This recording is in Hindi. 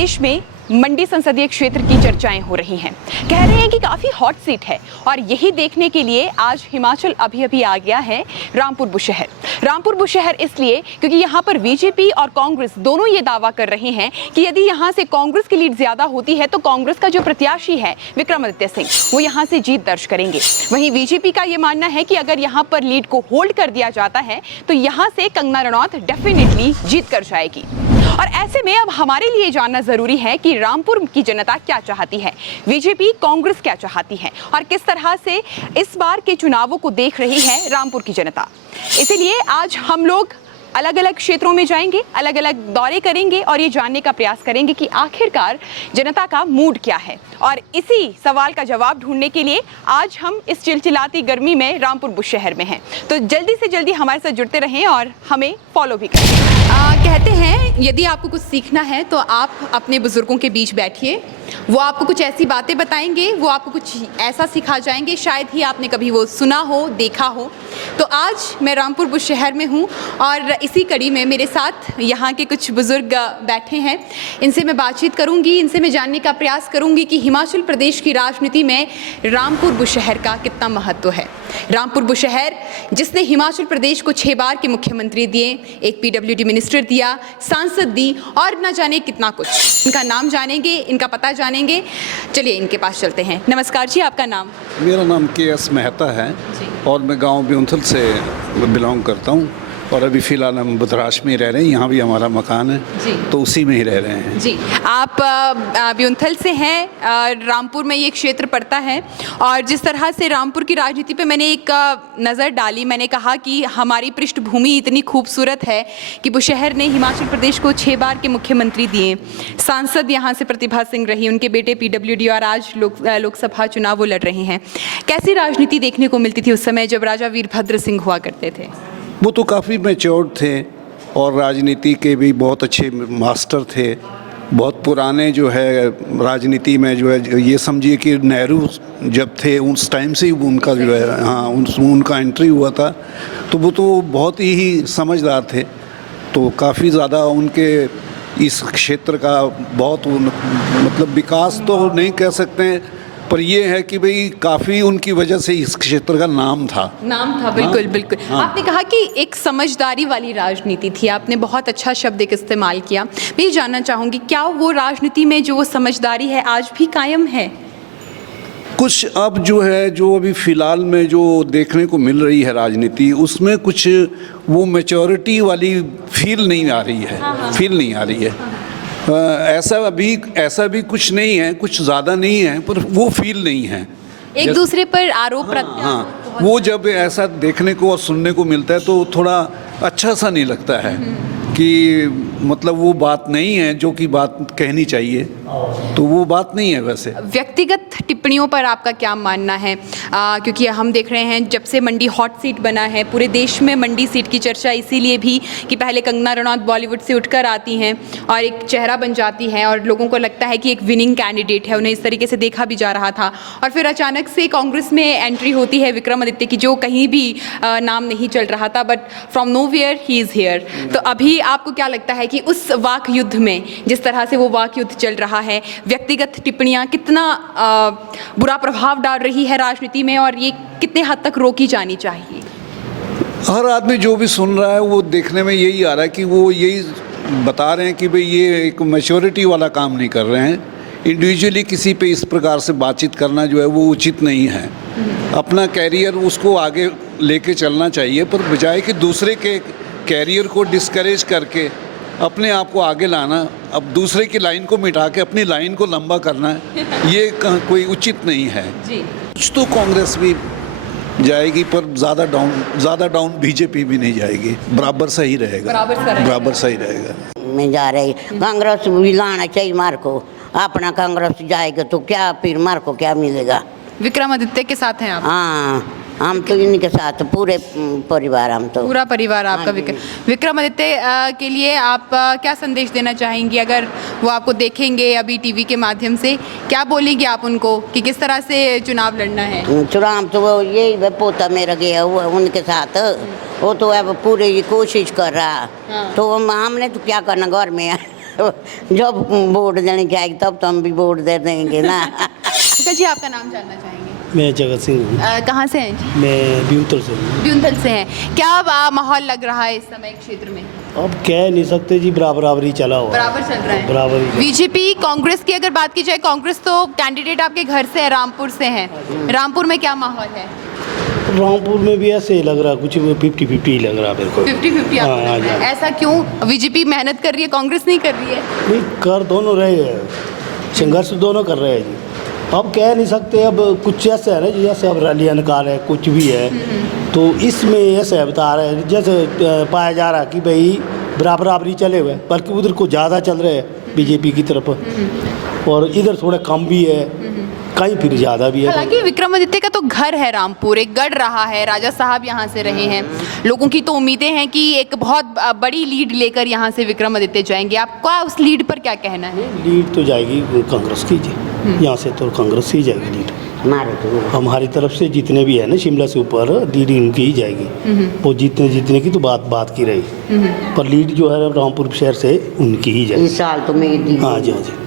प्रदेश में मंडी संसदीय क्षेत्र की चर्चाएं हो रही हैं। कह रहे हैं कि काफ़ी हॉट सीट है और यही देखने के लिए आज हिमाचल अभी आ गया है रामपुर बुशहर। रामपुर बुशहर इसलिए क्योंकि यहाँ पर बीजेपी और कांग्रेस दोनों ये दावा कर रहे हैं कि यदि यहाँ से कांग्रेस की लीड ज़्यादा होती है तो कांग्रेस का जो प्रत्याशी है विक्रमादित्य सिंह वो यहाँ से जीत दर्ज करेंगे। वहीं बीजेपी का ये मानना है कि अगर यहाँ पर लीड को होल्ड कर दिया जाता है तो यहाँ से कंगना रनौत डेफिनेटली जीत कर जाएगी। और ऐसे में अब हमारे लिए जानना जरूरी है कि रामपुर की जनता क्या चाहती है, बीजेपी कांग्रेस क्या चाहती है और किस तरह से इस बार के चुनावों को देख रही है रामपुर की जनता। इसीलिए आज हम लोग अलग अलग क्षेत्रों में जाएंगे, अलग अलग दौरे करेंगे और ये जानने का प्रयास करेंगे कि आखिरकार जनता का मूड क्या है। और इसी सवाल का जवाब ढूंढने के लिए आज हम इस चिलचिलाती गर्मी में रामपुर बुशहर में हैं। तो जल्दी से जल्दी हमारे साथ जुड़ते रहें और हमें फॉलो भी करें। कहते हैं यदि आपको कुछ सीखना है तो आप अपने बुजुर्गों के बीच बैठिए, वो आपको कुछ ऐसी बातें बताएंगे, वो आपको कुछ ऐसा सिखा जाएंगे शायद ही आपने कभी वो सुना हो, देखा हो। तो आज मैं रामपुर बुशहर में हूँ और इसी कड़ी में मेरे साथ यहाँ के कुछ बुजुर्ग बैठे हैं। इनसे मैं बातचीत करूँगी, इनसे मैं जानने का प्रयास करूँगी कि हिमाचल प्रदेश की राजनीति में रामपुर बुशहर का कितना महत्व है। रामपुर बुशहर जिसने हिमाचल प्रदेश को 6 बार के मुख्यमंत्री दिए, एक PWD मिनिस्टर दिया, सांसद दी और न जाने कितना कुछ। इनका नाम जानेंगे, इनका पता जानेंगे। चलिए इनके पास चलते हैं। नमस्कार जी, आपका नाम? मेरा नाम KS मेहता है और मैं गांव ब्यूंथल से बिलोंग करता हूं और अभी फ़िलहाल हम बुधराश में रह रहे हैं। यहाँ भी हमारा मकान है तो उसी में ही रह रहे हैं जी। आप ब्यूंथल से हैं, रामपुर में ये क्षेत्र पड़ता है और जिस तरह से रामपुर की राजनीति पे मैंने एक नज़र डाली, मैंने कहा कि हमारी पृष्ठभूमि इतनी खूबसूरत है कि बुशहर ने हिमाचल प्रदेश को 6 बार के मुख्यमंत्री दिए, सांसद यहाँ से प्रतिभा सिंह रही, उनके बेटे PWD और आज लोकसभा चुनाव वो लड़ रहे हैं। कैसी राजनीति देखने को मिलती थी उस समय जब राजा वीरभद्र सिंह हुआ करते थे? वो तो काफ़ी मैच्योर्ड थे और राजनीति के भी बहुत अच्छे मास्टर थे। बहुत पुराने जो है राजनीति में जो है ये समझिए कि नेहरू जब थे उस टाइम से ही उनका जो है उनका एंट्री हुआ था। तो वो तो बहुत ही समझदार थे। तो काफ़ी ज़्यादा उनके इस क्षेत्र का बहुत मतलब विकास तो नहीं कह सकते हैं पर ये है कि भाई काफ़ी उनकी वजह से इस क्षेत्र का नाम था। बिल्कुल बिल्कुल। आपने कहा कि एक समझदारी वाली राजनीति थी, आपने बहुत अच्छा शब्द एक इस्तेमाल किया। मैं ये जानना चाहूँगी क्या वो राजनीति में जो वो समझदारी है आज भी कायम है? कुछ अब जो है जो अभी फ़िलहाल में जो देखने को मिल रही है राजनीति उसमें कुछ वो मैच्योरिटी वाली फील नहीं आ रही है। फील नहीं आ रही है। ऐसा भी कुछ नहीं है, कुछ ज़्यादा नहीं है पर वो फील नहीं है। एक दूसरे पर आरोप वो जब ऐसा देखने को और सुनने को मिलता है तो थोड़ा अच्छा सा नहीं लगता है कि मतलब वो बात नहीं है जो कि बात कहनी चाहिए, तो वो बात नहीं है। वैसे व्यक्तिगत टिप्पणियों पर आपका क्या मानना है? क्योंकि हम देख रहे हैं जब से मंडी हॉट सीट बना है, पूरे देश में मंडी सीट की चर्चा इसीलिए भी कि पहले कंगना रनौत बॉलीवुड से उठकर आती हैं और एक चेहरा बन जाती हैं और लोगों को लगता है कि एक विनिंग कैंडिडेट है, उन्हें इस तरीके से देखा भी जा रहा था। और फिर अचानक से कांग्रेस में एंट्री होती है विक्रमादित्य की, जो कहीं भी नाम नहीं चल रहा था, but from nowhere he is here. तो अभी आपको क्या लगता है कि उस वाक युद्ध में जिस तरह से वो वाक युद्ध चल रहा है, व्यक्तिगत टिप्पणियां कितना बुरा प्रभाव डाल रही है राजनीति में और ये कितने हद तक रोकी जानी चाहिए? हर आदमी जो भी सुन रहा है वो देखने में यही आ रहा है कि वो यही बता रहे हैं कि भाई ये एक मैच्योरिटी वाला काम नहीं कर रहे हैं। इंडिविजुअली किसी पे इस प्रकार से बातचीत करना जो है वो उचित नहीं है। अपना कैरियर उसको आगे लेके चलना चाहिए पर बजाय कि दूसरे के कैरियर को डिस्करेज करके अपने आप को आगे लाना, अब दूसरे की लाइन को मिटा के अपनी लाइन को लंबा करना है, ये कोई उचित नहीं है जी। कुछ तो कांग्रेस भी जाएगी पर ज़्यादा डाउन बीजेपी भी नहीं जाएगी, बराबर सही रहेगा, बराबर सही रहेगा। मैं जा रही कांग्रेस भी लाना चाहिए मार को, अपना कांग्रेस जाएगा तो क्या फिर मार को क्या मिलेगा? विक्रमादित्य के साथ हैं आप? हाँ, हम तो इनके साथ पूरे परिवार, हम तो पूरा परिवार आपका। विक्रमादित्य के लिए आप क्या संदेश देना चाहेंगी अगर वो आपको देखेंगे अभी टीवी के माध्यम से? क्या बोलेंगे आप उनको कि किस तरह से चुनाव लड़ना है? चुनाव तो वो यही पोता मेरा गया हुआ उनके साथ, वो तो अब पूरी कोशिश कर रहा। तो हमने तो क्या करना घर में जब वोट देने की आएगी तब तो हम भी वोट दे देंगे ना। अंकल जी, आपका नाम जानना चाहेंगे? मैं जगत सिंह हूँ। कहाँ से हैं जी? मैं ब्यूंतर से हूँ। ब्यूंथल से हैं। क्या माहौल लग रहा है इस समय क्षेत्र में? अब कह नहीं सकते जी, बराबरी चला हुआ है। बराबर चल रहा है। बराबरी। बीजेपी कांग्रेस की अगर बात की जाए, कांग्रेस तो कैंडिडेट आपके घर से है, रामपुर से हैं। रामपुर में क्या माहौल है? रामपुर में भी ऐसे ही लग रहा, कुछ 50-50 लग रहा मेरे को। 50-50 आपको हाँ, लग रहा है? ऐसा क्यों? बीजेपी मेहनत कर रही है, कांग्रेस नहीं कर रही है? नहीं, कर दोनों रहे हैं, संघर्ष दोनों कर रहे हैं जी। अब कह नहीं सकते, अब कुछ ऐसे है ना जी, जैसे अब रैलियाँ निकाले कुछ भी है, तो इसमें ऐसे बता रहे हैं जैसे पाया जा रहा कि भाई बराबरी चले हुए, बल्कि उधर को ज़्यादा चल रहे हैं बीजेपी की तरफ, और इधर थोड़ा कम भी है, कहीं फिर ज़्यादा भी है। हालांकि विक्रमादित्य का तो घर है रामपुर, एक गढ़ रहा है, राजा साहब यहाँ से रहे हैं। लोगों की तो उम्मीदें हैं कि एक बहुत बड़ी लीड लेकर यहाँ से विक्रमादित्य जाएंगे। आपका उस लीड पर क्या कहना है? लीड तो जाएगी कांग्रेस की जी, यहाँ से तो कांग्रेस ही जाएगी लीड। हमारे तो हमारी तरफ से जितने भी है ना शिमला से ऊपर, लीड इनकी ही जाएगी। वो जीतने की तो बात की रही, पर लीड जो है रामपुर शहर से उनकी ही जाएगी। इस साल तो मेरी हाँ जी, हाँ जी।